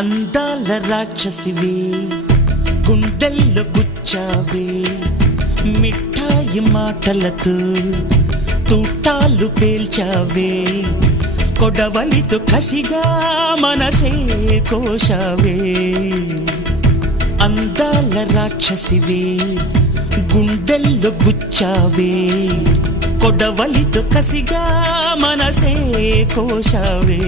అందాల రాక్షసివే గుండెల్లో గుచ్చావే మిఠాయి మాటలతో తూటాలు పేల్చావే కొడవలితో కసిగా మనసే కోశావే అందాల రాక్షసివే గుండెల్లో గుచ్చావే కొడవలితో కసిగా మనసే కోశావే